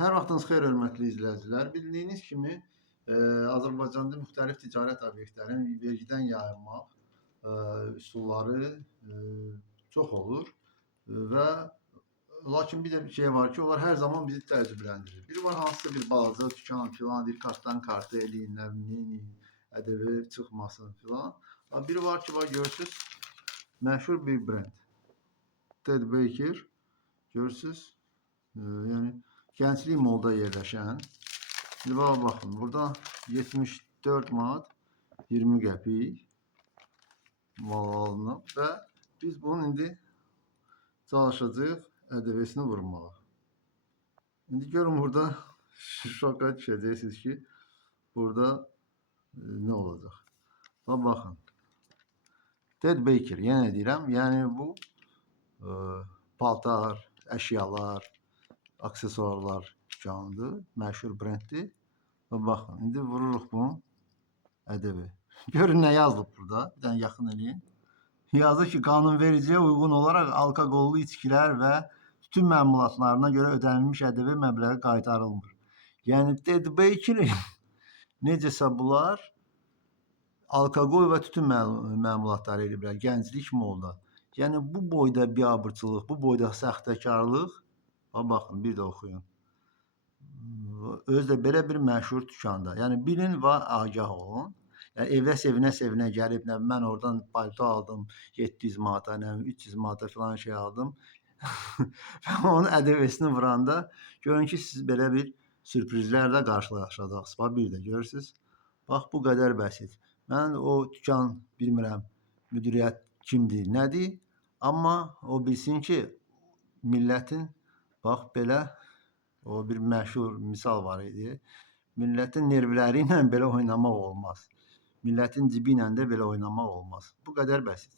Hər vaxtınız xeyir, hörmətli izləyicilər. Bildiyiniz kimi, Azərbaycanda müxtəlif ticarət obyektlərinin vergidən yayınmaq üsulları çox olur və lakin bir də bir şey var ki, onlar hər zaman bizi təəccübləndirir. Biri var, hansısa bir balaca dükan filan deyir, kartdan kartı eləyin, nə bilim, neyin, ƏDV çıxmasın filan. Biri var ki, görürsüz, məşhur bir brend. Ted Baker, görürsüz, yəni Gənclik Molda yerləşən. Şimdi baxın, burada 74 manat 20 qəpik mal alınıb və biz bunun indi çalışacağıq ƏDV-sini vurmağa. İndi görün burada şoka düşəcəksiniz ki, burada nə olacaq? Baxın. Ted Baker, yenə deyirəm, yəni bu paltar, əşyalar, aksesuarlar dükanıdır, məşhur brenddir. Və baxın, indi vururuq bunu ƏDV. Görün nə yazılıb burada, bir dənə yaxın eləyin. Yazır ki, qanunvericiyə uyğun olaraq alkoqollu içkilər və tütün məmulatlarına görə ödənilmiş ƏDV məbləği qaytarılmır. Yəni Ted Baker necəsə bunlar alkoqol və tütün məmulatları eləyiblər, Gənclik Molda. Yəni bu boyda biabırçılıq, bu boyda səxtəkarlıq. Baxın, bir də oxuyun. Özdə belə bir məşhur dükanda. Yəni bilin və agah olun. Yəni evə sevinə gəlib, mən oradan palto aldım 700 manata, 300 manata falan şey aldım. Və onun ƏDV-sini vuranda görün ki, siz belə bir sürprizlərlə qarşılaşacaqsınız. Bir də görürsünüz. Bax, bu qədər bəsit. Mən o dükan bilmirəm, müdiriyyət kimdir, nədir? Amma o bilsin ki, millətin bax belə o bir məşhur misal var idi. Millətin nervləri ilə belə oynamaq olmaz. Millətin cibi ilə də belə oynamaq olmaz. Bu qədər bəsit.